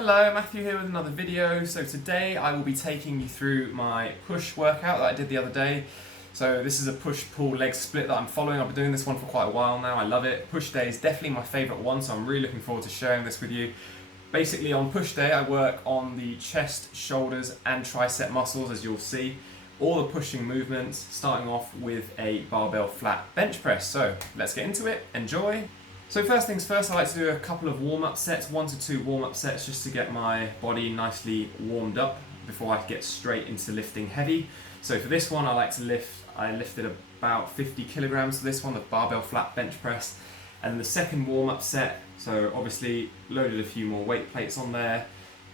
Hello, Matthew here with another video. So today I will be taking you through my push workout that I did the other day. So this is a push-pull leg split that I'm following. I've been doing this one for quite a while now. I love it. Push day is definitely my favourite one, so I'm really looking forward to sharing this with you. Basically on push day I work on the chest, shoulders and tricep muscles, as you'll see. All the pushing movements, starting off with a barbell flat bench press. So let's get into it. Enjoy. So first things first, I like to do a couple of warm-up sets, 1 to 2 warm-up sets, just to get my body nicely warmed up before I get straight into lifting heavy. So for this one, I lifted about 50 kilograms for this one, the barbell flat bench press. And the second warm-up set, so obviously loaded a few more weight plates on there.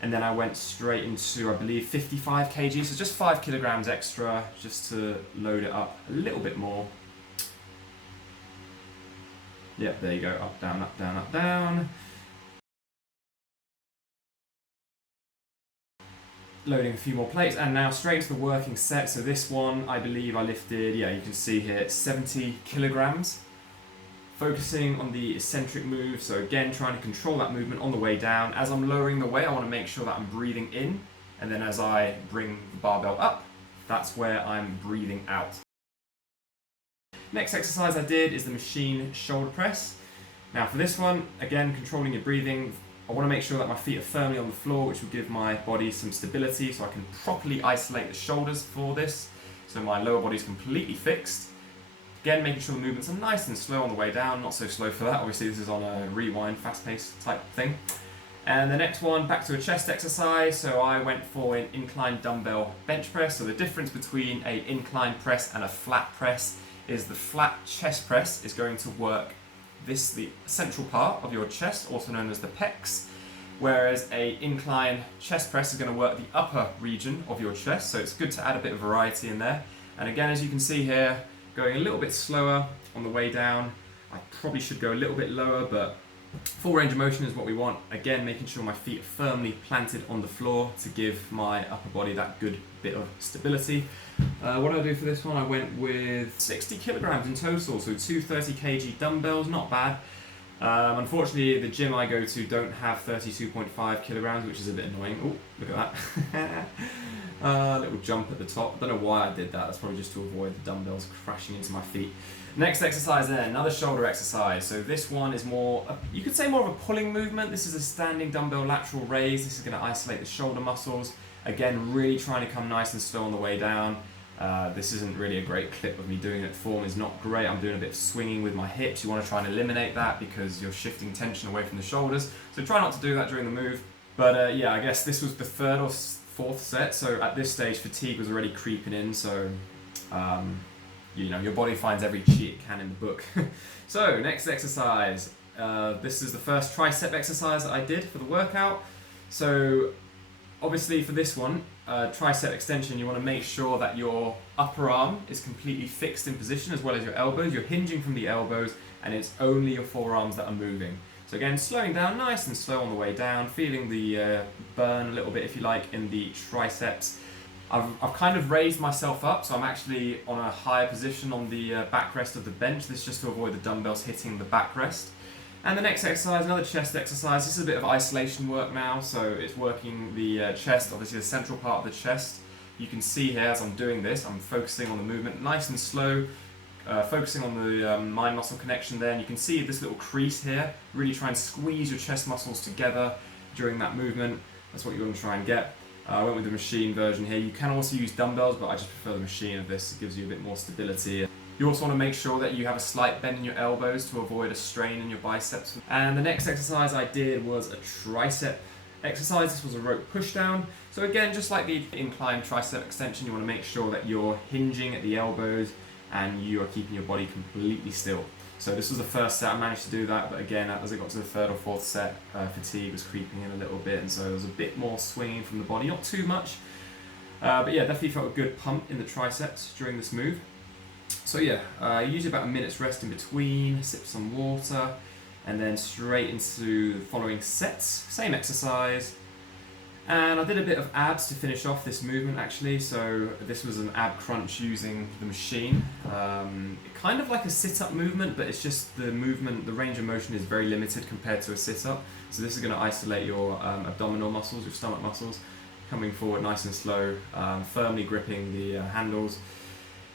And then I went straight into, I believe, 55 kg, so just 5 kilograms extra, just to load it up a little bit more. Yep, there you go, up, down, up, down, up, down. Loading a few more plates, and now straight into the working set. So this one, I believe I lifted, you can see here, 70 kilograms. Focusing on the eccentric move, so again, trying to control that movement on the way down. As I'm lowering the weight, I want to make sure that I'm breathing in, and then as I bring the barbell up, that's where I'm breathing out. Next exercise I did is the machine shoulder press. Now for this one, again, controlling your breathing, I want to make sure that my feet are firmly on the floor, which will give my body some stability so I can properly isolate the shoulders for this. So my lower body is completely fixed. Again, making sure the movements are nice and slow on the way down, not so slow for that. Obviously this is on a rewind, fast-paced type thing. And the next one, back to a chest exercise. So I went for an incline dumbbell bench press. So the difference between an incline press and a flat press is the flat chest press is going to work the central part of your chest, also known as the pecs, whereas a incline chest press is going to work the upper region of your chest, so it's good to add a bit of variety in there. And again, as you can see here, going a little bit slower on the way down. I probably should go a little bit lower, but full range of motion is what we want. Again, making sure my feet are firmly planted on the floor to give my upper body that good bit of stability. What did I do for this one? I went with 60 kilograms in total, so 230 kg dumbbells, not bad. Unfortunately, the gym I go to don't have 32.5 kilograms, which is a bit annoying. Oh, look at that. Little jump at the top. Don't know why I did that. That's probably just to avoid the dumbbells crashing into my feet. Next exercise then, another shoulder exercise. So this one is more, you could say more of a pulling movement. This is a standing dumbbell lateral raise. This is going to isolate the shoulder muscles. Again, really trying to come nice and slow on the way down. This isn't really a great clip of me doing it. Form is not great. I'm doing a bit of swinging with my hips. You want to try and eliminate that because you're shifting tension away from the shoulders. So try not to do that during the move. But I guess this was the third or fourth set. So at this stage, fatigue was already creeping in. So your body finds every cheat it can in the book. So next exercise. This is the first tricep exercise that I did for the workout. So obviously for this one, tricep extension, you want to make sure that your upper arm is completely fixed in position as well as your elbows. You're hinging from the elbows and it's only your forearms that are moving. So again, slowing down nice and slow on the way down, feeling the burn a little bit if you like in the triceps. I've kind of raised myself up, so I'm actually on a higher position on the backrest of the bench. This is just to avoid the dumbbells hitting the backrest. And the next exercise, another chest exercise. This is a bit of isolation work now, so it's working the chest, obviously the central part of the chest. You can see here as I'm doing this, I'm focusing on the movement nice and slow, focusing on the mind-muscle connection there. And you can see this little crease here. Really try and squeeze your chest muscles together during that movement. That's what you want to try and get. I went with the machine version here. You can also use dumbbells, but I just prefer the machine of this. It gives you a bit more stability. You also want to make sure that you have a slight bend in your elbows to avoid a strain in your biceps. And the next exercise I did was a tricep exercise. This was a rope pushdown. So again, just like the incline tricep extension, you want to make sure that you're hinging at the elbows and you are keeping your body completely still. So this was the first set. I managed to do that, but again, as I got to the third or fourth set, fatigue was creeping in a little bit, and so there was a bit more swinging from the body, not too much. But yeah, definitely felt a good pump in the triceps during this move. So yeah, usually about a minute's rest in between, sip some water, and then straight into the following sets. Same exercise. And I did a bit of abs to finish off this movement actually. So this was an ab crunch using the machine. Kind of like a sit-up movement, but it's just the movement, the range of motion is very limited compared to a sit-up. So this is going to isolate your abdominal muscles, your stomach muscles, coming forward nice and slow, firmly gripping the handles.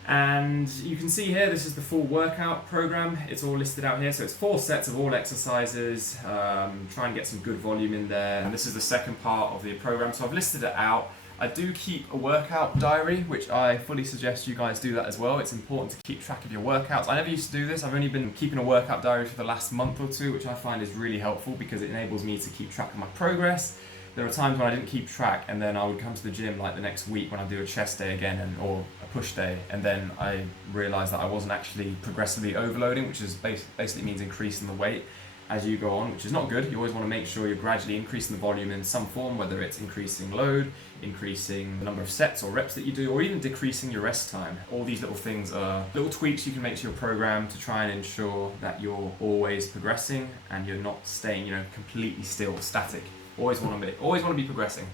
And you can see here, this is the full workout program. It's all listed out here. So it's 4 sets of all exercises. Try and get some good volume in there. And this is the second part of the program. So I've listed it out. I do keep a workout diary, which I fully suggest you guys do that as well. It's important to keep track of your workouts. I never used to do this. I've only been keeping a workout diary for the last month or 2, which I find is really helpful because it enables me to keep track of my progress. There are times when I didn't keep track, and then I would come to the gym like the next week when I do a chest day again or a push day, and then I realised that I wasn't actually progressively overloading, which is basically means increasing the weight as you go on, which is not good. You always want to make sure you're gradually increasing the volume in some form, whether it's increasing load, increasing the number of sets or reps that you do, or even decreasing your rest time. All these little things are little tweaks you can make to your program to try and ensure that you're always progressing and you're not staying, completely still, static. Always want to be progressing.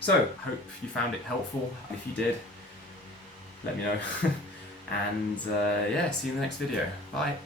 So, hope you found it helpful. If you did, let me know. And yeah, see you in the next video. Bye.